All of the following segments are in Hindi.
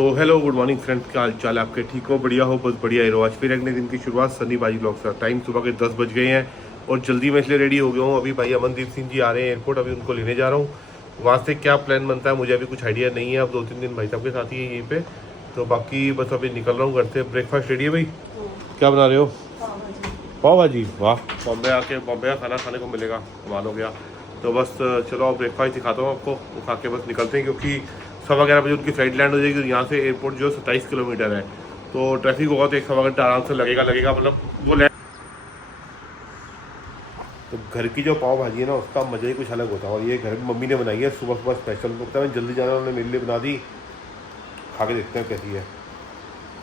तो हेलो गुड मॉर्निंग फ्रेंड्स, क्या हाल चाल है आपके? ठीक हो? बढ़िया हो? बस बढ़िया ही रहो। आज फिर एक नए दिन की शुरुआत सनी बाजी ब्लॉग से। टाइम सुबह के 10 बज गए हैं और जल्दी मैं इसलिए रेडी हो गया हूँ। अभी भाई अमनदीप सिंह जी आ रहे हैं एयरपोर्ट, अभी उनको लेने जा रहा हूँ। वहाँ से क्या प्लान बनता है मुझे अभी कुछ आइडिया नहीं है। अब 2-3 दिन भाई साहब के साथ ही है यहीं पे, तो बाकी बस अभी निकल रहा हूँ घर से। ब्रेकफास्ट रेडी है भाई? क्या बना रहे हो? पाव भाजी। वाह, बॉम्बे आके बॉम्बे का खाना खाने को मिलेगा, कमाल हो गया। तो बस चलो अब ब्रेकफास्ट दिखाता हूँ आपको, वो खा के बस निकलते हैं, क्योंकि 11:15 बजे उनकी फ्लाइट लैंड हो जाएगी। यहाँ से एयरपोर्ट जो 27 किलोमीटर है, तो ट्रैफिक होगा तो 1-1.25 घंटा आराम से लगेगा मतलब वो लैंड। तो घर की जो पाव भाजी है ना, उसका मज़ा ही कुछ अलग होता है। और ये घर में मम्मी ने बनाई है सुबह सुबह स्पेशल। लगता है जल्दी जाना, उन्होंने मेरे लिए बना दी, खा के देखते हैं कैसी है।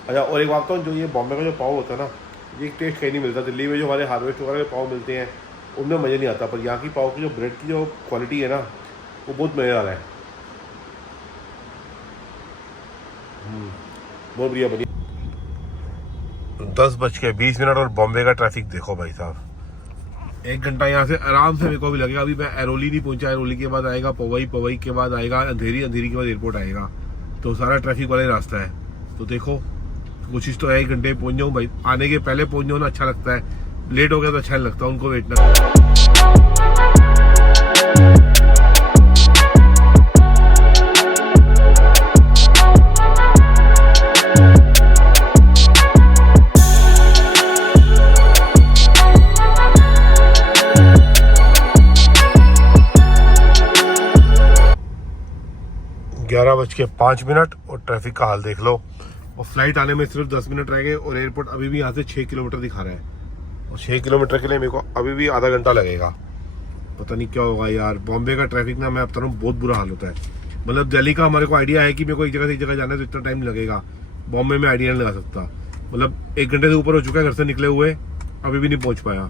अच्छा, और एक बात तो, जो ये बॉम्बे का जो पाव होता है ना, ये टेस्ट कहीं नहीं मिलता। दिल्ली में जो हमारे हार्वेस्ट वगैरह के पाव मिलते हैं उनमें मज़ा नहीं आता, पर यहाँ की पाव की जो ब्रेड की जो क्वालिटी है ना, वो बहुत मज़ेदार है। बहुत बढ़िया बनी। 10:20 और बॉम्बे का ट्रैफिक देखो भाई साहब। 1 घंटा यहाँ से आराम से मेरे को भी लगेगा। अभी मैं एरोली नहीं पहुंचा, एरोली के बाद आएगा पवई, पवई के बाद आएगा अंधेरी, अंधेरी के बाद एयरपोर्ट आएगा। तो सारा ट्रैफिक वाला रास्ता है। तो देखो, कोशिश तो है 1 घंटे में पहुंच जाऊँ भाई। आने के पहले पहुंच जाऊँ ना अच्छा लगता है, लेट हो गया तो अच्छा नहीं लगता, उनको वेट ना। 11:05 और ट्रैफिक का हाल देख लो। और फ्लाइट आने में सिर्फ 10 मिनट रह गए और एयरपोर्ट अभी भी यहाँ से 6 किलोमीटर दिखा रहा है। और 6 किलोमीटर के लिए मेरे को अभी भी आधा घंटा लगेगा। पता नहीं क्या होगा यार। बॉम्बे का ट्रैफिक ना, मैं बता रहा हूँ, बहुत बुरा हाल होता है। मतलब दिल्ली का हमारे को आइडिया है कि मेरे को एक जगह से एक जगह जाना है तो इतना टाइम लगेगा। बॉम्बे में आइडिया नहीं लगा सकता। मतलब 1 घंटे से ऊपर हो चुका है घर से निकले हुए, अभी भी नहीं पहुँच पाया।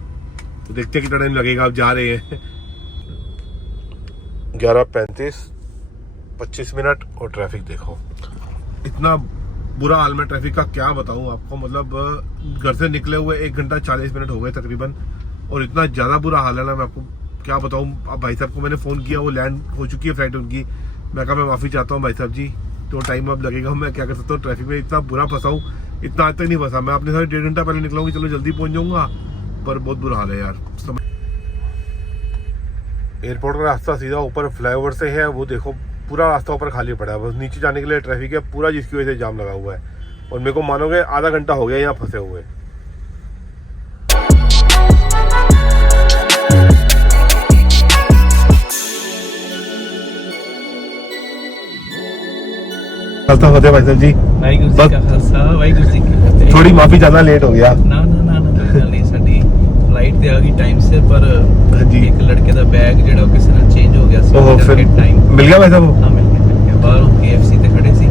तो देखते हैं कितना टाइम लगेगा। अब जा रहे हैं। 11:35, 25 मिनट और ट्रैफिक देखो। इतना बुरा हाल में ट्रैफिक का क्या बताऊं आपको। मतलब घर से निकले हुए 1 घंटा 40 मिनट हो गए तकरीबन, और इतना ज़्यादा बुरा हाल है ना, मैं आपको क्या बताऊं। अब भाई साहब को मैंने फ़ोन किया, वो लैंड हो चुकी है फ्लाइट उनकी। मैं कहा मैं माफ़ी चाहता हूँ भाई साहब जी, तो टाइम अब लगेगा। मैं क्या कर सकता हूँ, ट्रैफिक में इतना बुरा फंसा हूँ। इतना आज तक नहीं फंसा मैं। अपने साथ 1.5 घंटा पहले निकलाऊंगी, चलो जल्दी पहुँच जाऊँगा, पर बहुत बुरा हाल है यार। एयरपोर्ट का रास्ता सीधा ऊपर फ्लाईओवर से है, वो देखो पूरा रास्ता ऊपर खाली पड़ा है। बस नीचे जाने के लिए ट्रैफिक है पूरा, जिसकी वजह से जाम लगा हुआ है। और मेरे को मानोगे आधा घंटा हो गया यहाँ फंसे हुए। फतेह भाई साहब जी, वाहिगुरू जी का खालसा वाहिगुरू जी की फतेह। थोड़ी माफी ज्यादा लेट हो गया। ना कोई गल नहीं, साडी फ्लाइट ਤੇ ਆ ਗਈ टाइम से, पर जी एक लड़के ਦਾ बैग ਜਿਹੜਾ ਉਹ ਕਿਸੇ ਨਾਲ ਚੇਂਜ ਹੋ ਗਿਆ ਸੀ। ओहो, फिर टाइम मिल गया भाई साहब? हाँ, मिल गया। बाहरों KFC ਤੇ खड़े ਸੀ,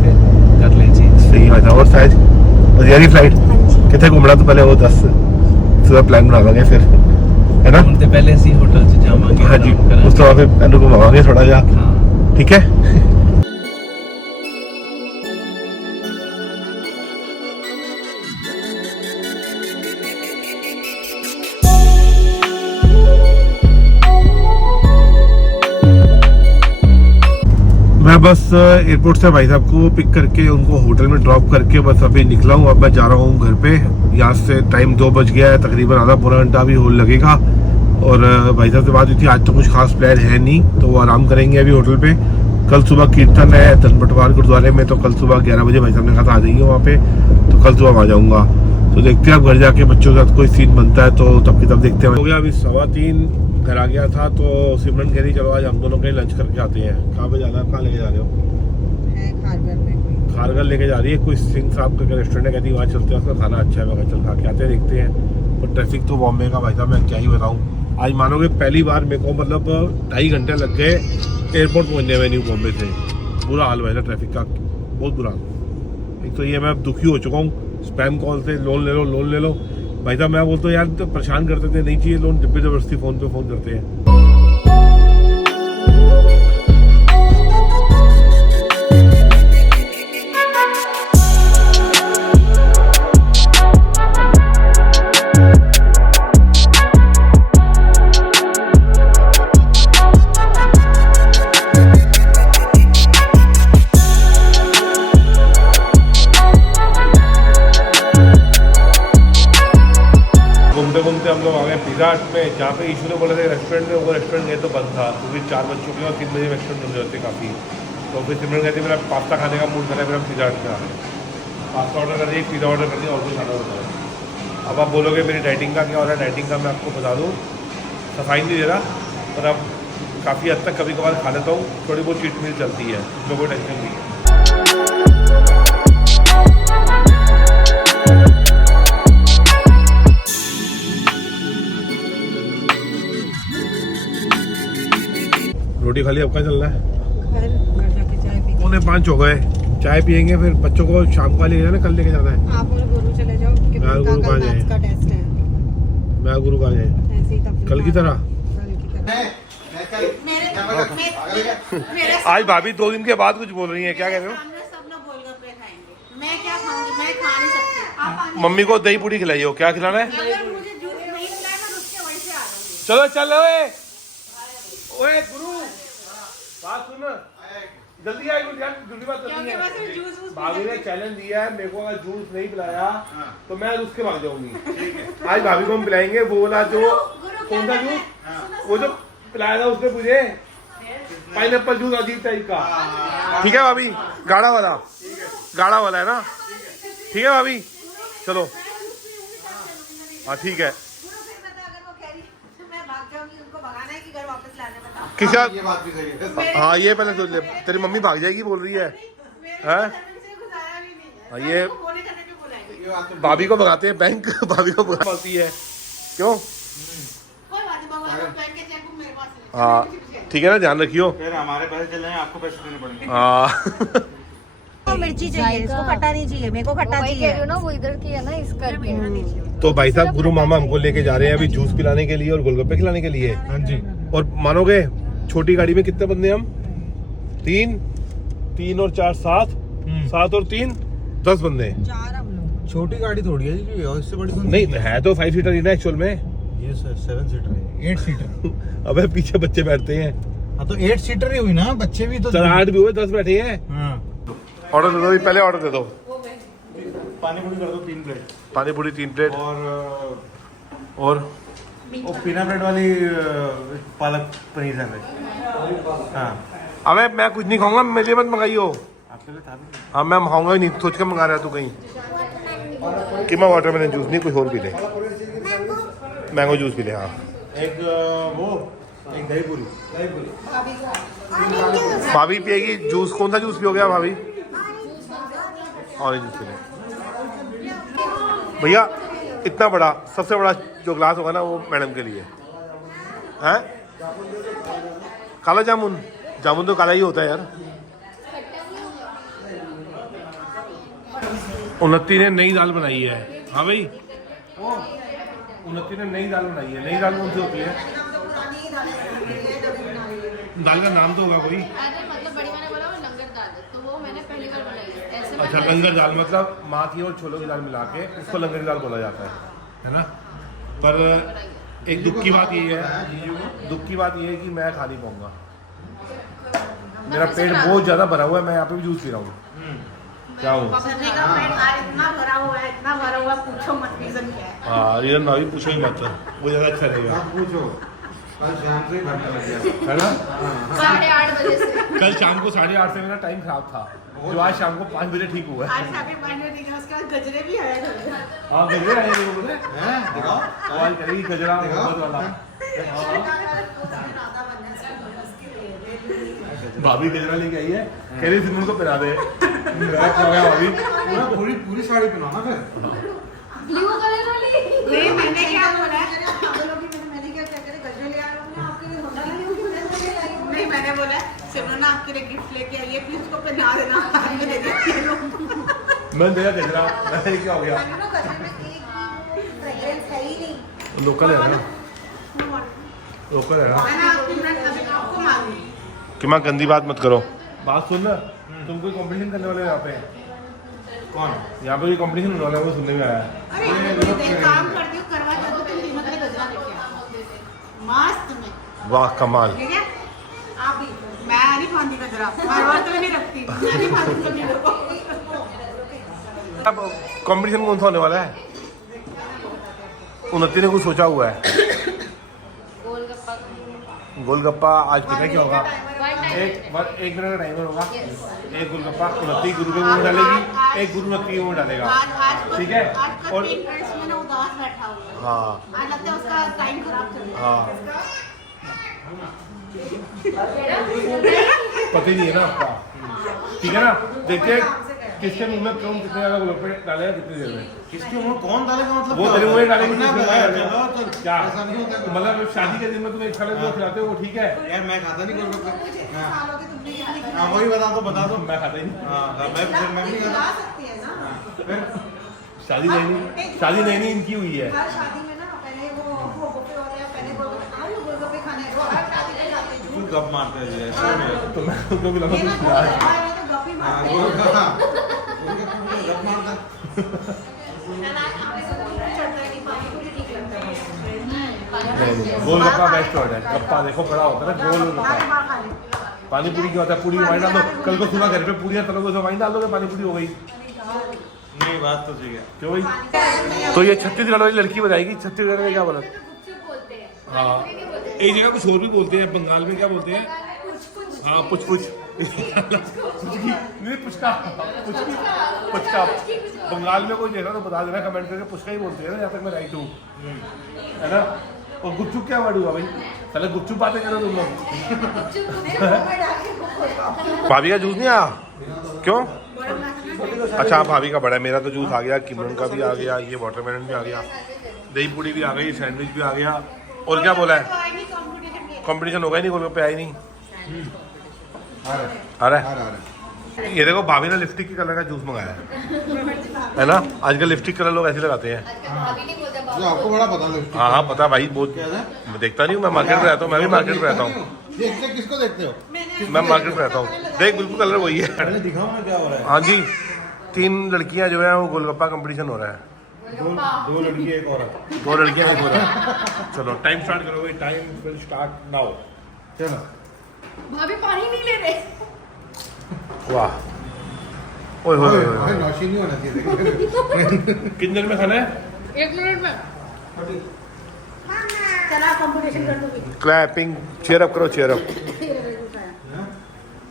फिर कर ले चेंज। सही भाई साहब। और शायद यारी फ्लाइट कितने घूमना, तो पहले वो 10 सुबह प्लान बनावांगे फिर, है ना? ਹੁਣ ਤੇ ਪਹਿਲੇ ਅਸੀਂ ਹੋਟਲ 'ਚ ਜਾਵਾਂਗੇ। हाँ जी, उस तो बाद फिर इनको घुमावांगे थोड़ा जा। हाँ, ठीक है। मैं बस एयरपोर्ट से भाई साहब को पिक करके उनको होटल में ड्रॉप करके बस अभी निकला हूँ। अब मैं जा रहा हूँ घर पे। यहाँ से टाइम 2 बज गया है, तकरीबन आधा पौना घंटा भी हो लगेगा। और भाई साहब से बात हुई थी, आज तो कुछ खास प्लान है नहीं, तो वो आराम करेंगे अभी होटल पे। कल सुबह कीर्तन है धनबटवार गुरुद्वारे में, तो कल सुबह 11 बजे भाई साहब ने कहा था आ जाइए वहाँ पे, तो कल सुबह आ जाऊँगा। तो देखते हैं अब घर जाके बच्चों के साथ कोई सीन बनता है तो तब की तब देखते हैं। हो गया अभी 3:15, घर आ गया था। तो सिमरन कह रही चलो आज हम दोनों कहीं लंच करके आते हैं। कहाँ पे जाना है, कहाँ लेके जा रहे हो? खारगर लेके जा रही है कोई सिंह साहब का रेस्टोरेंट है, कहती वहाँ चलते हैं, उसका खाना अच्छा है। मैं चल खा के आते हैं, देखते हैं। पर ट्रैफिक तो बॉम्बे का भाई साहब मैं क्या ही बताऊँ। आज मानोगे पहली बार मेरे को मतलब 2.5 घंटे लग गए एयरपोर्ट पहुँचने में न्यू बॉम्बे से। बुरा हाल भाई साहब ट्रैफिक का, बहुत बुरा हाल। एक तो ये मैं दुखी हो चुका हूँ स्पैम कॉल से, लोन ले लो भाई साहब। मैं बोलता हूँ यार तो परेशान करते थे, नहीं चाहिए लोन, जबरदस्ती फ़ोन पे फ़ोन करते हैं। में जहाँ पे ईशू ने बोला था रेस्टोरेंट में, वो रेस्टोरेंट गए तो बंद था क्योंकि 4 बज चुके हैं और 3 बजे रेस्टोरेंट बंद होते काफ़ी। तो फिर सिमरन कहती मेरा पास्ता खाने का मूड कर रहा है, मेरा पिज़्ज़ा ऑर्डर करा है। पास्ता ऑर्डर कर दिया, पिज़्ज़ा ऑर्डर कर दिया और कुछ खाना होता है। अब आप बोलोगे मेरी डाइटिंग का क्या हो रहा है? डाइटिंग का मैं आपको बता दूँ, सफाई नहीं दे रहा, पर अब काफ़ी हद तक कभी कभार खा लेता हूँ, थोड़ी बहुत चीट मील चलती है, उसमें कोई टेंशन नहीं है। रोटी खाली, अब कहाँ चलना है? 4:45 हो गए, चाय पियेंगे, फिर बच्चों को शाम को ले जाना, कल लेके जाना है। आप और गुरु चले जाओ क्योंकि मैं और गुरु कहाँ जाए? का टेस्ट है। मैं गुरु कहाँ जाए? ऐसे ही तब कल की तरह। आज भाभी 2 दिन के बाद कुछ बोल रही हैं, क्या कह रहे हो? सब लोग गोलगप्पे खाएंगे, मैं क्या खाऊंगी? मैं खा नहीं सकती। आप मम्मी को दही पूड़ी खिलाई हो, क्या खिलाना है? अगर मुझे जूस नहीं मिला मैं उसके वहीं से आ जाऊंगी। चलो चल ओए ओए गुरु, बात सुन, जल्दी आए, कुछ यार जल्दी बात करनी क्योंकि बस है। जूस वूस भाभी ने चैलेंज दिया है मेरे को, अगर जूस नहीं पिलाया तो मैं उसके भाग जाऊंगी। आज भाभी को हम पिलाएंगे, वो वाला जो कौन सा जूस, वो जो पिलाया था उसने मुझे, पाइनएप्पल जूस अजीब टाइप का। ठीक है भाभी, गाढ़ा वाला, गाढ़ा वाला है ना? ठीक है भाभी, चलो। हाँ ठीक है। किस ये बात भी सही है। हाँ ये पहले सोच ले, तेरी मम्मी भाग जाएगी बोल रही है। हैं? हाँ ये ये बात तो भाभी को भगाते हैं बैंक, भाभी को भगाती है क्यों? हाँ ठीक है ना, ध्यान रखियो। फिर हमारे पैसे चल रहे हैं, आपको पैसे देने पड़ेंगे। हाँ मिर्ची चाहिए, इसको खट्टा नहीं चाहिए, मेरे को खट्टा चाहिए ना, वो इधर की है ना, इस करके। तो भाई साहब गुरु मामा हमको लेके जा रहे हैं अभी जूस पिलाने के लिए और गोलगप्पे खिलाने के लिए। हाँ जी। और मानोगे छोटी गाड़ी में कितने बंदे हम? 3 और 4 7, 7 और 3 10 बंदे। 4 हम लोग। छोटी गाड़ी थोड़ी है जी, और इससे बड़ी नहीं है तो 5 सीटर ही ना एक्चुअल में। ये 7 सीटर है, 8 सीटर। अबे पीछे बच्चे बैठते हैं। हाँ तो 8 सीटर ही हुई ना, बच्चे भी तो। चल 8 भी हुए, 10 बैठे हैं। हाँ। ऑर्डर दे दो, पहले ऑर्डर दे दो। पानी पूरी कर दो 3 प्लेट, पानी पूरी 3 प्लेट और वो पीना ब्रेड वाली पालक पनीर सैंडविच। हाँ अबे मैं कुछ नहीं खाऊंगा, मेरे लिए मत मंगाइयो। आपके लिए था भी। हाँ मैं खाऊंगा ही नहीं, सोच के मंगा रहा तू कहीं कि मैं वाटरमेलन जूस नहीं, कुछ और पी ले, मैंगो जूस पी ले। हाँ एक वो, एक दही पूरी। भाभी पिएगी जूस, कौन सा जूस पियोगे आप भाभी? ऑरेंज जूस पी ले भैया। इतना बड़ा, सबसे बड़ा जो ग्लास होगा ना वो मैडम के लिए है। काला जामुन, जामुन तो काला ही होता है यार। उन्नति ने नई दाल बनाई है। हाँ भाई, उन्नति ने नई दाल बनाई है। नई दाल कौन सी होती है? दाल का नाम तो होगा कोई। अरे मतलब बड़ी मैंने बोला वो लंगर दाल है, तो वो मैंने पहली बार बनाई है ऐसे। अच्छा लंगर दाल मतलब माँ की और छोलों की दाल मिला के उसको लंगर दाल बोला जाता है ना? पर एक दुख की बात ये है, दुख की बात ये है कि मैं खा नहीं पाऊंगा। मेरा पेट बहुत ज्यादा भरा हुआ है, मैं यहाँ पे भी जूस पी रहा हूँ। क्या हूँ? इतना भरा हुआ पूछो मत, रीजन क्या है? हाँ रीजन भाभी पूछो ही मत, वो ज्यादा अच्छा रहेगा। आप पूछो, कल शाम से ही भरने लग गया है ना? 8:30 बजे से। कल शाम को 8:30 से मेरा टाइम खराब था, जो आज शाम को 5 बजे ठीक हुआ है। आज साढ़े 5 बजे निकला, उसके बाद गजरे भी आए थे। हाँ गजरे आए थे बोले, हैं? दिखाओ। आवाज करेगी गजरा मोहब्बत वाला। भाभी गजरा लेके आई है, कह रही सिमरन को पिला दे। बैक हो गया भाभी। पूरी पूरी साड़ी पहनाओ ना फिर। ब्लू कलर वाली। नहीं मैंने क्या बोला, मैंने क्या करे, गजरे ले आ रहा हूँ आपके लिए, होना नहीं। मैंने बोला सिमरन आपके लिए गिफ्ट लेके आई है, प्लीज उसको पहना देना। मैं देखा गजरा, मैं क्या हो गया? लोकल है ना, लोकल है ना। कि माँ गंदी बात मत करो। बात सुन ना, तुम कोई कंपटीशन करने वाले हो यहाँ पे? कौन? यहाँ पे कोई कंपटीशन होने वाला है, वो सुनने में आया है। अरे एक काम करती हूँ, करवा दो, तुम तीनों के लिए गजरा लेके आओ मस्त में। वाह कमाल। ठीक है, आप भी। मैं नहीं खाती गजरा, और तो नहीं रखती, मैं नहीं खाती गजरा को। अब कंपटीशन कौन सा होने वाला है? उन्नति ने कुछ सोचा हुआ है। गोलगप्पा आज पता है क्या होगा? One time. एक मिनट का टाइमर होगा। एक गोलगप्पा 29 गुरु के मुंह में डालेगी, एक गुरु 29 मुंह में डालेगा। आज ठीक है? आज का और पेरेंट्स में ना उदास बैठा हुआ है। हाँ आज लगता है उसका टाइम खराब चल रहा है। हाँ पता ही नहीं है ना आपका। ठीक है ना? देखते हैं किसके मुंह में कौन कितने ज्यादा गोलगप्पे डालेगा कितनी देर में। किसके मुंह कौन डालेगा मतलब? वो तेरे मुंह में डालेगी अपना किसके मुंह में? चलो, चल, क्या ऐसा नहीं होता है। मतलब शादी के दिन में तुम्हें खाने को खिलाते हो वो ठीक है? यार मैं खाता नहीं गोलगप्पे। मुझे इतने सालों की तुमने कितनी खिलाई? हाँ वही बता दो। मैं खाता ही नहीं। हाँ मैं नहीं खिला खाता। सकती है ना। फिर शादी नहीं इनकी हुई है। हर शादी में ना पहले वो गोलगप्पे वाले या पहले गोलगप्पे आज गोलगप्पे खाने हैं। वो हर शादी में जाते हैं। तू गप मारते हैं ये ऐसे में। तो मैं उनको भी लगा ये ना कुछ बोल खिला। रहा है, मैं तो गप ही हाँ मारते हैं। गप मारता है। चढ़ता है कि पानीपुरी ठीक लगता है। गोलगप्पा बेस्ट ऑर्डर है। गप्पा देखो बड़ा होता है ना गोल बाहर गप्पा। बाहर खा ले। पानी पूरी क्या होता है? पूरी में वाइन डाल दो। कल को सुबह घर पे पूरियां तलोगे तो वाइन डाल दोगे, पानी पूरी हो गई। नहीं बात तो ठीक है। क्यों भाई? तो ये छत्तीसगढ़ वाली लड़की बताएगी छत्तीसगढ़ में क्या बोला? बोलते हैं। हाँ एक जगह कुछ और भी बोलते हैं। बंगाल में क्या बोलते हैं? हाँ पुछ नहीं पुचका पुचका। बंगाल में कोई देखा तो बता देना कमेंट करके। पुचका ही बोलते हैं ना जहाँ तक मैं राइट हूँ, है ना? और गुपचुप क्या वर्ड हुआ भाई? पहले गुपचुप बातें करो तुम लोग। भाभी का जूस नहीं आया क्यों? अच्छा भाभी का बड़ा है, मेरा तो जूस आ गया, किमरन का भी आ गया, ये वाटरमेलन भी आ गया, दही पूड़ी भी आ गई, सैंडविच भी आ गया। और क्या बोला है? कंपटीशन होगा ही नहीं, गोलगप्पे आए नहीं। आ रहा है। ये देखो भाभी ने लिपस्टिक के कलर का जूस मंगाया है ना? आजकल लिपस्टिक कलर लोग ऐसे लगाते हैं। भाभी नहीं बोलते, जो आपको बड़ा पता है। हाँ हाँ पता भाई, बहुत मैं देखता नहीं हूँ। मैं मार्केट में रहता हूँ, मैं भी मार्केट में रहता हूँ। देखते किसको देखते हो? मैं मार्केट में रहता हूँ। देख बिल्कुल कलर वही है। पहले दिखाओ मैं क्या हो रहा है। हाँ जी 3 लड़कियां जो है वो गोलगप्पा कंपटीशन हो रहा है। दो लड़की एक औरत। 2 लड़कियां एक हो रहा है। चलो टाइम स्टार्ट करो भाई। Time will start now. चलो भाभी पानी नहीं ले रहे। वाह ओए होए होए भाई होए। नौशी नहीं होना चाहिए। कितने देर में खाना है? 1 मिनट में। चला कंपटीशन कर दूंगी। क्लैपिंग चीयर अप करो, चीयर अप।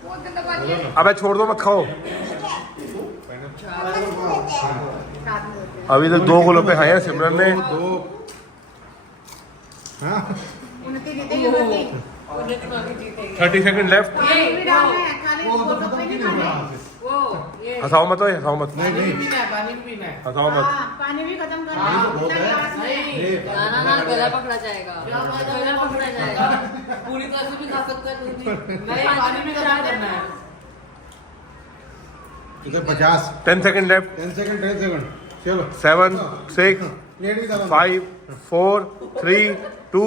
बहुत गंदा पानी है। अबे छोड़ दो मत खाओ। अभी तक 2 गोलगप्पे खाए हैं सिमरन ने। दो हाँ 30 सेकंड लेफ्ट। भी डालना है, खाली गोलगप्पे नहीं खाने हैं। हंसाओ मत, हंसाओ मत, नहीं हंसाओ मत। हाँ, पानी भी खत्म करना है। इतना गिलास में। ना गला पकड़ा जाएगा, गला पकड़ा जाएगा। पूरी तरह से भी खा सकता है कुछ भी। नहीं पानी भी खराब करना है। इधर 50 10 सेकंड लेफ्ट। 10 सेकंड चलो 7 6 लेट भी डालो। 5 4 3 2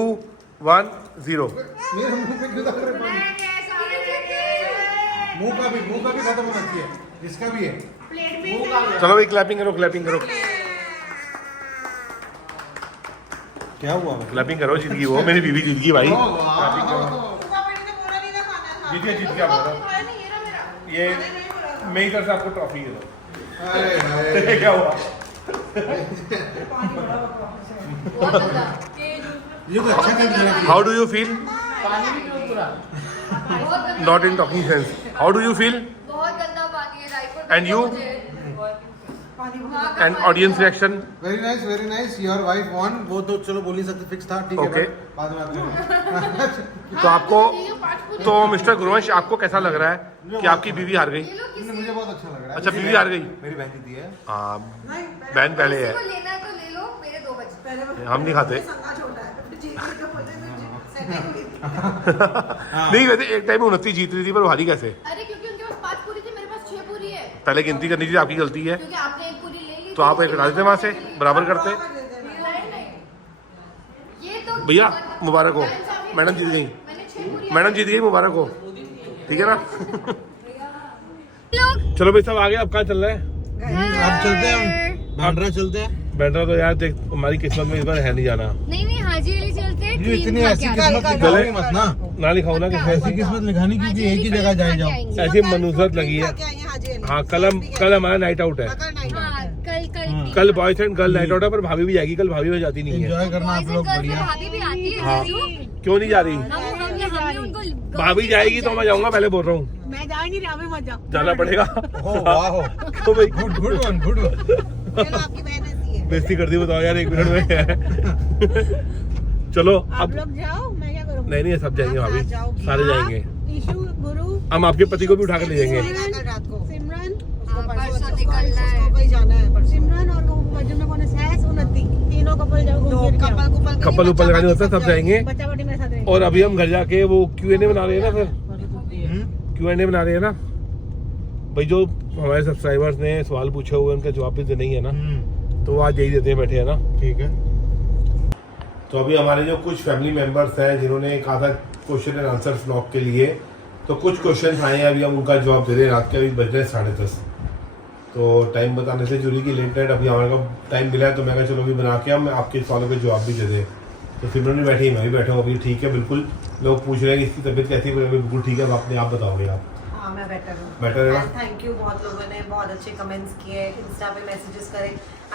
1 0। मेरे मुंह पे क्यों डाल रहे पानी? मुंह का भी खत्म होना चाहिए, जिसका भी है। प्लेट में चलो भाई क्लैपिंग करो, क्लैपिंग करो, क्या हुआ? क्लैपिंग करो। जीत गई वो, मेरी बीवी जीत गई भाई। जीत गया, जीत गया बोला। ये मेरी तरफ से आपको ट्रॉफी है। अरे क्या हुआ? बहुत गंदा। ये तो अच्छा कर दिया। How do you feel? पानी भी क्यों पूरा? बहुत गंदा। Not in talking sense. How do you feel? बहुत गंदा पानी है। Raipur And you? वहाँ का एंड पानी- audience reaction? Very nice your wife won. वो तो चलो बोल नहीं सकते, फिक्स था, ठीक है Okay. बाद में आते हैं। तो आपको ये 5 पूरी- तो मिस्टर गुरुवंश आपको कैसा लग रहा है कि आपकी बीवी हार गई? ये लो किसी- मुझे बहुत अच्छा लग रहा है। अच्छा, बीवी हार गई। मेरी बहन जीती है। हाँ बहन पहले किसी है, को लेना है तो ले लो, मेरे 2 बच्चे। हम नहीं खाते। संगा छोटा है, फिर जीत के जो बोलते हैं, फिर सेटिंग हुई थी। नहीं वैसे एक टाइम 29 जीत रही थी, पर वो हारी कैसे? अरे क्योंकि उनके पास 5 पूरी थी, मेरे पास 6 पूरी है। पहले गिनती करनी थी, आपकी गलती है। क्योंकि आपने 1 पूरी ले ली तो आप एक हटा देते वहां से, बराबर करते। नहीं। ये तो भैया मुबारक हो, मैडम जीत गई। मैंने 6 पूरी। मैडम जीत गई, मुबारक हो। ठीक है ना? चलो भाई सब आगे, अब कहाँ चल रहा है? अब चलते हैं, बांद्रा चलते हैं। बैठा तो यार देख, हमारी किस्मत में इस बार है नहीं जाना। नहीं हाजी अली चलते हैं। ये इतनी ऐसी किस्मत गले लिखाओगे मत ना, ना लिखाओ ना कि ऐसी किस्मत लिखानी क्योंकि एक ही जगह जाए जाओ। ऐसी मनुसरत लगी है। हाँ कल हमारा नाइट आउट है। कल कल boys and girl night out है, पर भाभी भी जाएगी। कल भाभी भी जाती नहीं है। एंजॉय करना आप लोग बढ़िया। भाभी भी आती है। हाँ जीजू। क्यों नहीं जा रही? हम यहाँ भाभी जाएगी तो मैं जाऊंगा, पहले बोल रहा हूँ। मैं जा ही नहीं रहा, अभी मत जाओ। जाना पड़ेगा। वाह तो भाई गुड वन गुड वन। चलो आपकी बहन ऐसी है। बेइज्जती कर दी, बताओ यार 1 मिनट में। चलो आप अब लोग जाओ, मैं क्या करूँ? नहीं सब जाएंगे आप भाभी, साथ जाओगे। सारे आप, जाएंगे। ईशु, गुरु, हम आपके पति को भी उठा कर ले जाएंगे। कल रात को सिमरन, उसको परसों निकलना है। उसको कहीं जाना है। सिमरन और वो बजन में कौन है? उन्नति, तीनों कपल जाओ, घूम फिर के आओ। कपल ऊपर का नहीं होता, सब जाएंगे। बच्चा बच्ची मेरे साथ रहेगी। और अभी हम घर जाके वो Q&A बना रहे हैं ना, फिर Q&A बना रहे हैं ना भाई, जो हमारे सब्सक्राइबर्स ने सवाल पूछे हुए उनका जवाब भी देना ही है ना, तो वो आज यही देते हैं बैठे है ना। ठीक है। तो अभी हमारे जो कुछ फैमिली मेंबर्स हैं जिन्होंने कहा था क्वेश्चन एंड आंसर्स ब्लॉग के लिए, तो कुछ क्वेश्चन आए हैं, अभी हम उनका जवाब दे रहे हैं। रात के अभी बज रहे हैं 10:30, तो टाइम बताने से जुड़ी की लेट नाइट अभी हमारे को टाइम मिला है, तो मैं कहा चलो अभी बना के हम आपके सवालों के जवाब भी दे दें। तो सिमरन भी बैठी है, मैं भी बैठा हूँ अभी। ठीक है, बिल्कुल। लोग पूछ रहे हैं कि इसकी तबीयत कैसी है, बिल्कुल ठीक है। अब अपने आप बताओगे आप। हाँ, मैं बेटर हूँ। बेटर है ना? थैंक यू, बहुत लोगों ने बहुत अच्छे कमेंट्स किए, इंस्टा पे मैसेजेस करे।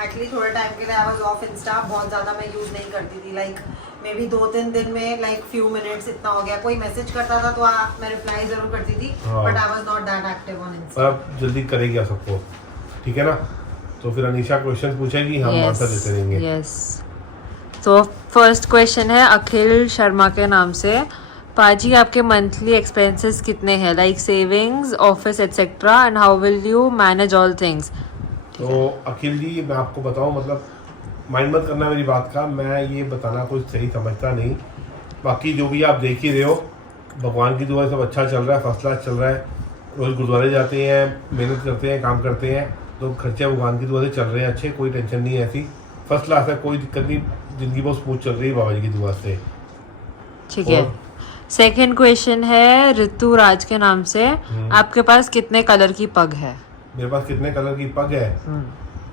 एक्चुअली थोड़े टाइम के लिए आई वाज ऑफ इंस्टा, बहुत ज़्यादा मैं यूज़ नहीं करती थी। लाइक मे बी 2-3 दिन में लाइक फ्यू मिनट्स इतना हो गया। कोई मैसेज करता था तो मैं रिप्लाई जरूर करती थी, but I was not that active on Insta. पर आप जल्दी करेगी आप सबको, ठीक है ना? तो फिर अनीशा क्वेश्चन पूछेगी, हम आंसर देते रहेंगे। यस। तो फर्स्ट क्वेश्चन है अखिल शर्मा के नाम से। पाजी, आपके मंथली एक्सपेंसेस कितने हैं, like savings, office etcetera, and how will you manage all things? तो अखिल जी, मैं आपको बताऊं, मतलब माइंड मत करना मेरी बात का, मैं ये बताना कुछ सही समझता नहीं। बाकी जो भी आप देख ही रहे हो, भगवान की दुआ सब अच्छा चल रहा है, फर्स्ट क्लास चल रहा है। रोज़ गुरुद्वारे जाते हैं, मेहनत करते हैं, काम करते हैं, तो खर्चे भगवान की दुआ से चल रहे हैं अच्छे, कोई टेंशन नहीं है ऐसी। फर्स्ट क्लास है, कोई दिक्कत नहीं, ज़िंदगी बहुत स्मूथ चल रही है बाबा जी की दुआ से। ठीक है। सेकंड क्वेश्चन है ऋतु राज के नाम से। आपके पास कितने कलर की पग है? मेरे पास कितने कलर की पग है?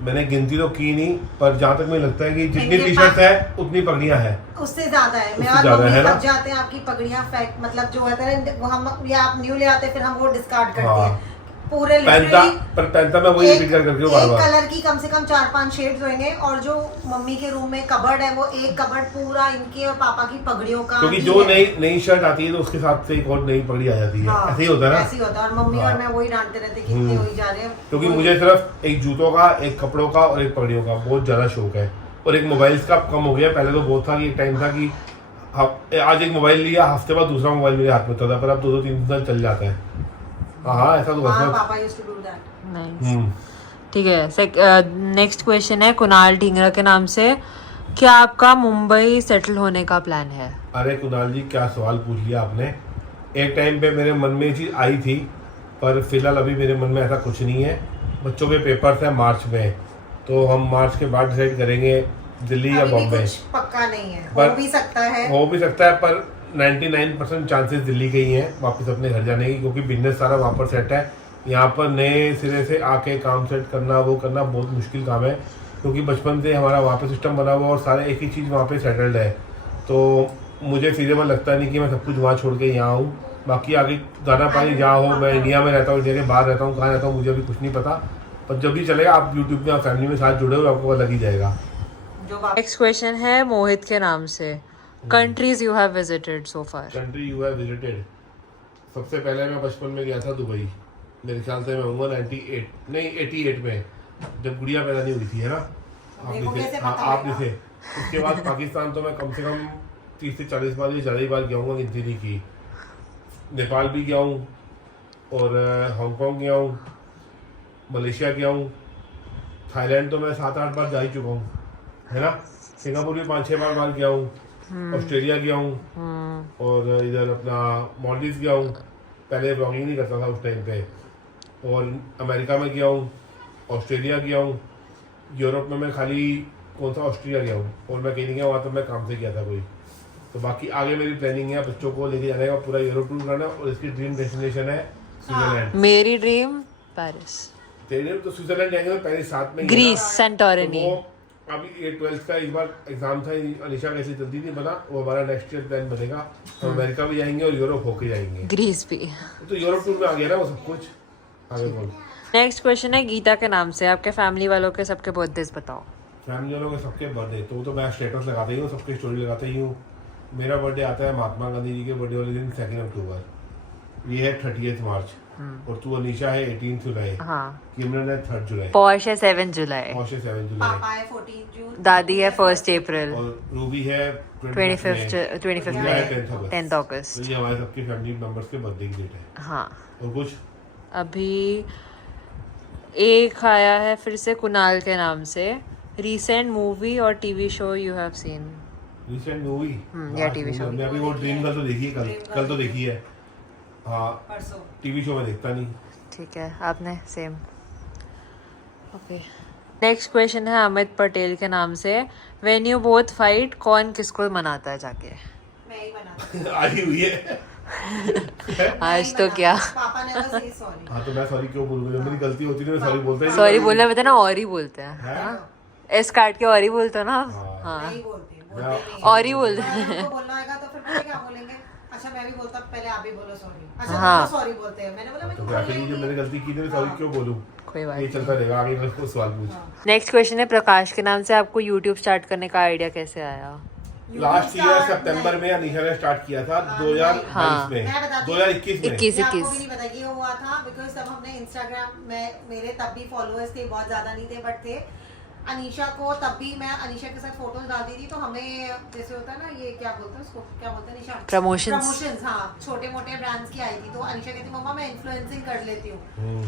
मैंने गिनती तो की नहीं, पर जहाँ तक मुझे लगता है कि जितनी टी शर्ट है उतनी पगड़ियाँ हैं। उससे ज्यादा है। मैं उससे और ज्यादा मम्मी है ना? थक जाते हैं आपकी पगड़ियाँ फेंक, मतलब जो होता है वो हम या आप न्यू ले आते हैं, फिर हम वो डिस्कार्ड करते हाँ। हैं पूरे। पहनता पर पहनता मैं वही रिपीट कर करके बार एक बार। कलर की कम से कम 4-5 शेड्स होंगे। और जो मम्मी के रूम में कबर्ड है, वो एक कबर्ड पूरा इनके और पापा की पगड़ियों का क्योंकि ही जो है। नई शर्ट आती है तो उसके साथ से एक और नई पगड़ी आ जाती है। हाँ, ऐसे ही होता है ना? ऐसे ही होता है। और मम्मी हाँ। और मैं वही डांटते रहते कि इतने हो ही जा रहे हैं। क्योंकि मुझे सिर्फ एक जूतों का, एक कपड़ों का और एक पगड़ियों का बहुत ज्यादा शौक है। और एक मोबाइल्स का कम हो गया। पहले तो बहुत था कि एक टाइम था कि आज एक मोबाइल लिया, हफ्ते बाद दूसरा मोबाइल मेरे हाथ में होता था, पर अब 2-3 दिन चल जाता है। हाँ, ऐसा तो हाँ, बस। पापा यूज्ड टू डू दैट। ठीक है। नेक्स्ट क्वेश्चन है कुणाल ढींगरा के नाम से। क्या आपका मुंबई सेटल होने का प्लान है? अरे कुणाल जी, क्या सवाल पूछ लिया आपने। एक टाइम पे मेरे मन में ये चीज़ आई थी, पर फिलहाल अभी मेरे मन में ऐसा कुछ नहीं है। बच्चों के पेपर्स हैं मार्च में, तो हम मार्च के बाद डिसाइड करेंगे दिल्ली या अभी भी बॉम्बे। कुछ पक्का नहीं है, पर- हो भी सकता है। हो भी सकता है, पर 99% चांसेस दिल्ली के ही हैं वापस अपने घर जाने की, क्योंकि बिजनेस सारा वहाँ पर सेट है। यहाँ पर नए सिरे से आके काम सेट करना, वो करना बहुत मुश्किल काम है, क्योंकि बचपन से हमारा वहाँ पे सिस्टम बना हुआ और सारे एक ही चीज़ वहाँ पे सेटल्ड है। तो मुझे फिजिबल लगता नहीं कि मैं सब कुछ वहाँ छोड़ के यहाँ हूँ। बाकी आगे गाना पानी जहाँ हो, मैं इंडिया में रहता हूँ, इंडिया के बाहर रहता हूँ, कहाँ रहता हूँ मुझे अभी कुछ नहीं पता। पर जब भी चलेगा, आप यूट्यूब में, आप फैमिली में साथ जुड़े हुए, आपको लग ही जाएगा। नेक्स्ट क्वेश्चन है मोहित के नाम से। Countries you have visited so far? Country you have visited, सबसे पहले मैं बचपन में गया था दुबई। मेरे ख्याल से मैं होऊंगा 88 में, जब गुड़िया पैदा नहीं हुई थी, है ना? देखो कैसे हाँ, पता आप लगा। लिखे। उसके बाद पाकिस्तान तो मैं कम से कम 30 से 40 बार या ज़्यादा ही बार गया हूँ, गिनती नहीं की। नेपाल भी गया हूँ, और हांगकॉन्ग गया हूँ, मलेशिया गया हूँ, थाईलैंड तो मैं 7-8 बार जा ही चुका हूँ, है ना? सिंगापुर भी 5-6 बार गया हूँ, ऑस्ट्रेलिया गया हूँ, और इधर अपना मॉलडीव्स गया हूँ। पहले ब्लॉगिंग नहीं करता था उस टाइम पे। और अमेरिका में गया हूँ, ऑस्ट्रेलिया गया हूँ, यूरोप में मैं खाली कौन सा ऑस्ट्रिया गया हूँ, और मैं कहीं नहीं गया, वहाँ तो मैं काम से गया था कोई। तो बाकी आगे मेरी प्लानिंग है बच्चों को लेके जाने का, पूरा यूरोप टूर करना, और इसकी ड्रीम डेस्टिनेशन है स्विट्जरलैंड। मेरी ड्रीम पेरिस, तेरे तो स्विट्जरलैंड जाएंगे, तो पहले साथ में ही है ग्रीस, ना। सेंटोरिनी। तो वो अभी ये 12th का इस बार एग्जाम था, अनिशा कैसे जल्दी नहीं बना, वो हमारा नेक्स्ट ईयर प्लान बनेगा। हम अमेरिका भी जाएंगे और यूरोप होके जाएंगे। ग्रीस भी। तो यूरोप टूर में आ गया ना वो सब कुछ। आगे बोल। नेक्स्ट क्वेश्चन है गीता के नाम से। आपके फैमिली वालों के सबके बर्थडेज बताओ। फैमिली वालों के सबके बर्थडे तो मैं स्टेटस लगाता ही हूँ, सबके स्टोरी लगाता ही हूँ। मेरा बर्थडे आता है महात्मा गांधी जी के बर्थडे वाले दिन 2 अक्टूबर। ये है 30 मार्च और तू अनीशा है 18 जुलाई, हाँ किमरन है 3 जुलाई, पॉश है 7 जुलाई, मौशे 7 पापा जुलाई है 14 जून, दादी है 1 अप्रैल, और रूबी है 25th है 10th 10th तो अगस्त। ये हमारे सबके फैमिली मेंबर्स के बर्थडे की डेट है। हाँ और कुछ अभी एक आया है फिर से कुणाल के नाम से, रीसेंट मूवी और TV show you have seen. Recent movie या TV show। मैं अभी वो ड्रीम गर्ल तो देखी है, कल तो देखी है। हाँ परसों। टीवी शो में देखता नहीं। ठीक है आपने सेम। ओके नेक्स्ट क्वेश्चन है अमित पटेल के नाम से, व्हेन यू बोथ फाइट कौन किसको मनाता है जाके? मैं ही बनाती आई हुई है। आज तो क्या पापा ने बस सॉरी। हाँ तो मैं सॉरी क्यों बोलूँगा, जब मेरी गलती होती है मैं सॉरी बोलता ही नहीं। सॉरी बोलना पता ना और ही बोलते हैं, हैं? एस काट के और ही बोलते हो ना आप? हाँ नहीं बोलती बोलते मैं- नहीं। और ही बोलते हैं। अगर उनको बोलना होगा तो फिर मुझे क्या बोलेंगे? अच्छा मैं भी बोलता पहले आप भी बोलो सॉरी। अच्छा हाँ। तो सॉरी बोलते हैं। मैंने बोला मैं तो तो क्या करिए, जब मैंने गलती की थी मैं सॉरी क्यों बोलूँ? कोई बात ये नहीं। चलता रहेगा, आगे मैं उसको सवाल पूछ। नेक्स्ट क्वेश्चन है प्रकाश के नाम से, आपको यूट्यूब स्टार्ट करने का आइडिया कैसे आया? लास्ट ईयर सितंबर में अनीशा ने स्टार्ट किया था 2022 में, मैं बताती हूँ। 2021 में। 21 ये आपको भी नहीं पता ये हुआ था बिकॉज तब हमने इंस्टाग्राम में, मेरे तब भी फॉलोअर्स थे, बहुत ज्यादा नहीं थे बट थे। अनीशा को तब भी मैं अनीशा के साथ फोटोज डालती थी तो हमें जैसे होता है ना, ये क्या बोलते हैं उसको, क्या बोलते हैं निशा? प्रमोशंस। हाँ छोटे मोटे ब्रांड्स की आई थी तो अनीशा कहती मम्मा मैं इन्फ्लुएंसिंग कर लेती हूँ।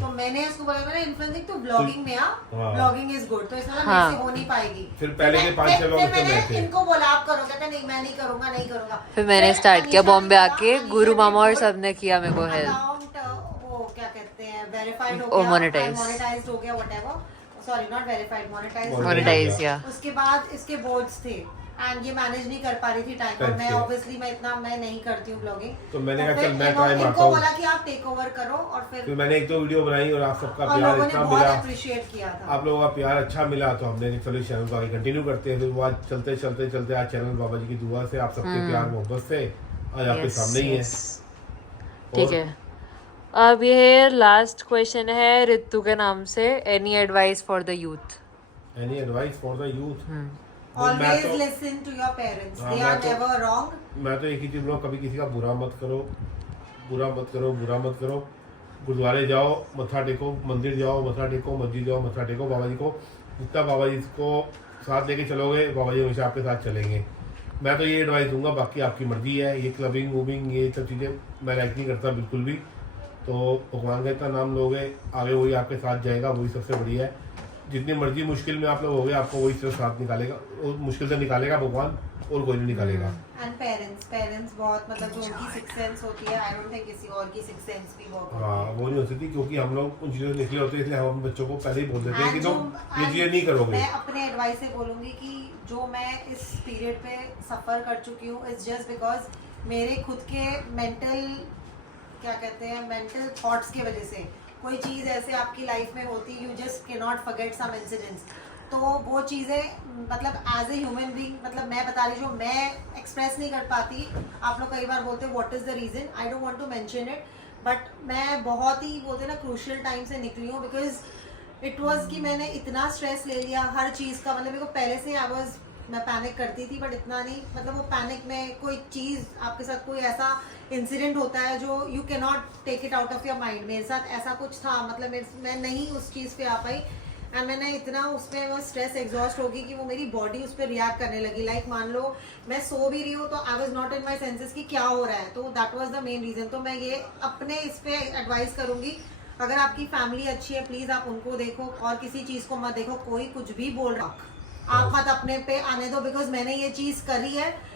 तो मैंने उसको बोला मैंने इन्फ्लुएंसिंग तो ब्लॉगिंग में आ, हाँ। ब्लॉगिंग इज गुड, तो इसमें हाँ। मेरे से हो नहीं पाएगी। फिर पहले के 5-6 लोग फिर उससे मैंने बैठे। इनको बोला आप करो, कहते नहीं मैं नहीं करूंगा नहीं करूंगा। फिर मैंने स्टार्ट किया, अनीशा बॉम्बे ने आके बोला, गुरु अनीशा मामा और ने सबने किया मेरे को हेल्प। अकाउंट वो क्या कहते हैं वेरीफाइड हो ओ, गया, monetized। मोनेटाइज्ड हो गया whatever, sorry not verified, monetized monetize या उसके बाद इसके बोर्ड्स थे एंड ये मैनेज नहीं कर पा रही थी टाइम, और मैं अच्छा। ऑब्वियसली मैं इतना मैं नहीं करती हूँ ब्लॉगिंग। तो मैंने कहा फिर चल मैं ट्राई मारता इनको हूँ। बोला कि आप टेक ओवर करो और फिर फिर मैंने 1-2 वीडियो बनाई और आप सबका और प्यार लोगों ने इतना बहुत मिला, अप्रिशिएट किया था। आप लोगों का प्यार अच्छा मिला तो हमने चलो इस चैनल को आगे कंटिन्यू करते हैं। फिर वो आज चलते चलते चलते आज चैनल बाबा जी की दुआ से, आप सबके प्यार मोहब्बत से आज आपके सामने ही है। ठीक है अब ये लास्ट क्वेश्चन है रितु के नाम से, any advice for the youth? Any advice for the youth? Always listen to your parents, they are never wrong. मैं तो एक ही चीज बोलूँ, कभी किसी का बुरा मत करो, बुरा मत करो, बुरा मत करो। गुरुद्वारे जाओ, मत्था टेको, मंदिर जाओ, मत्था टेको, मस्जिद जाओ, मत्था टेको। बाबा जी को जितना बाबा जी को साथ लेके चलोगे, बाबा जी हमेशा आपके साथ चलेंगे। मैं तो ये एडवाइस दूंगा, बाकी आपकी मर्जी है। ये क्लबिंग वूबिंग ये सब चीज़ें मैं लाइक नहीं करता बिल्कुल भी। तो भगवान का इतना नाम लोगे, आगे वही आपके साथ जाएगा, वही सबसे बढ़िया है। जितनी मर्जी मुश्किल में आप लोग होगे, आपको वही सिर्फ साथ निकालेगा, और मुश्किल से निकालेगा भगवान, और कोई नहीं निकालेगा। एंड पेरेंट्स बहुत मतलब जो उनकी सिक्स सेंस होती है, आई डोंट थिंक किसी और की सिक्स सेंस भी बहुत हाँ होती है। वो नहीं हो सकती, क्योंकि हम लोग उन चीज़ों से निकले होते हैं, इसलिए हम अपने बच्चों को पहले ही बोल देते हैं कि And तुम जो- ये चीज़ें नहीं करोगे। मैं अपने एडवाइस से बोलूंगी कि जो मैं इस पीरियड पे सफर कर चुकी हूँ इट्स जस्ट बिकॉज मेरे खुद के मेंटल क्या कहते हैं मेंटल थॉट्स की वजह से कोई चीज़ ऐसे आपकी लाइफ में होती, you just can not forget some incidents. तो वो चीज़ें मतलब एज ए ह्यूमन बीइंग, मतलब मैं बता रही जो मैं एक्सप्रेस नहीं कर पाती। आप लोग कई बार बोलते what is the reason, I don't want to mention it, but मैं बहुत ही बोलते ना क्रूशियल टाइम से निकली हूँ बिकॉज इट वाज कि मैंने इतना स्ट्रेस ले लिया हर चीज़ का। मतलब मेरे को पहले से मैं पैनिक करती थी बट इतना नहीं, मतलब वो पैनिक में कोई चीज़ आपके साथ कोई ऐसा इंसिडेंट होता है जो you can not take it out of your mind. मेरे साथ ऐसा कुछ था, मतलब मैं नहीं उस चीज़ पे आ पाई एंड मैंने इतना उसमें वो स्ट्रेस एग्जॉस्ट होगी कि वो मेरी बॉडी उस पर रिएक्ट करने लगी। लाइक मान लो मैं सो भी रही हूँ तो I was not in my senses कि क्या हो रहा है, तो that was the main reason. तो मैं ये अपने इस पे एडवाइस करूँगी, अगर आपकी फैमिली अच्छी है प्लीज़ आप उनको देखो और किसी चीज़ को मत देखो। कोई कुछ भी बोल रहा आप मत अपने पे आने दो, बिकॉज मैंने ये चीज़ करी है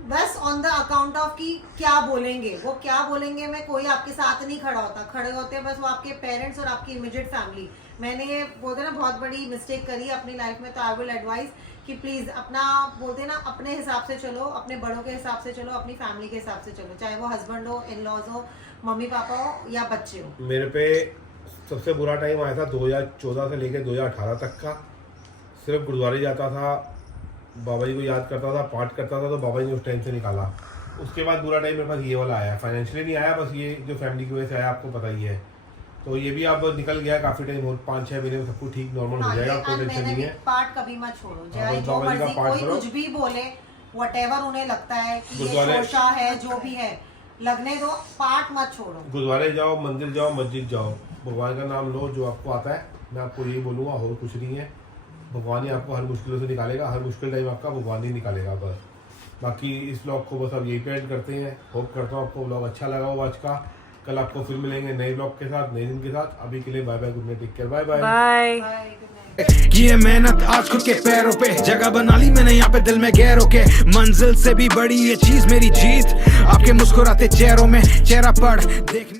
बस ऑन द अकाउंट ऑफ कि क्या बोलेंगे, वो क्या बोलेंगे में कोई आपके साथ नहीं खड़ा होता, खड़े होते हैं बस वो आपके पेरेंट्स और आपकी इमीडिएट फैमिली। मैंने ये बोलते ना बहुत बड़ी मिस्टेक करी है अपनी लाइफ में, तो आई विल एडवाइस कि प्लीज़ अपना बोलते ना अपने हिसाब से चलो, अपने बड़ों के हिसाब से चलो, अपनी फैमिली के हिसाब से चलो, चाहे वो हस्बैंड हो, इन लॉज हो, मम्मी पापा हो या बच्चे हो। मेरे पे सबसे बुरा टाइम आया था 2014 से लेकर 2018 तक का। सिर्फ गुरुद्वारे जाता था, बाबा जी को याद करता था, पाठ करता था, तो बाबा जी ने उस टाइम से निकाला। उसके बाद बुरा टाइम मेरे पास ये वाला आया, फाइनेंशियली नहीं आया, बस ये जो फैमिली की वजह से आया, आपको पता ही है। तो ये भी अब निकल गया काफ़ी टाइम, और 5-6 महीने में सब कुछ ठीक नॉर्मल हो जाएगा, कोई टेंशन नहीं है। पार्ट कभी मत छोड़ो, हाँ, चाहे बस जो बाबा जी का मर्जी पाठ कोई करो। कुछ भी बोले, व्हाटएवर उन्हें लगता है कि ये गुरुद्वारे- शोशा है जो भी है, लगने दो, पार्ट मत छोड़ो। गुरुद्वारे जाओ, मंदिर जाओ, मस्जिद जाओ, भगवान का नाम लो जो आपको आता है। मैं आपको यही बोलूँगा, और कुछ नहीं है। भगवान ही आपको हर मुश्किलों से निकालेगा, हर मुश्किल टाइम आपका भगवान ही निकालेगा बस। बाकी इस ब्लॉग को बस अब यही पे एंड करते हैं। होप करता हूँ आपको ब्लॉग अच्छा लगा हो आज का। कल आपको फिर मिलेंगे नए ब्लॉग के साथ, नए दिन के साथ। अभी के लिए bye bye, good night, take care, bye bye. Bye. Bye, good night. ये मेहनत आज खुद के पैरों पे, जगह बना ली मैंने यहाँ पे दिल में गैरों के। मंजिल से भी बड़ी ये चीज मेरी जीत, आपके मुस्कुराते चेहरों में चेहरा पड़ देखने।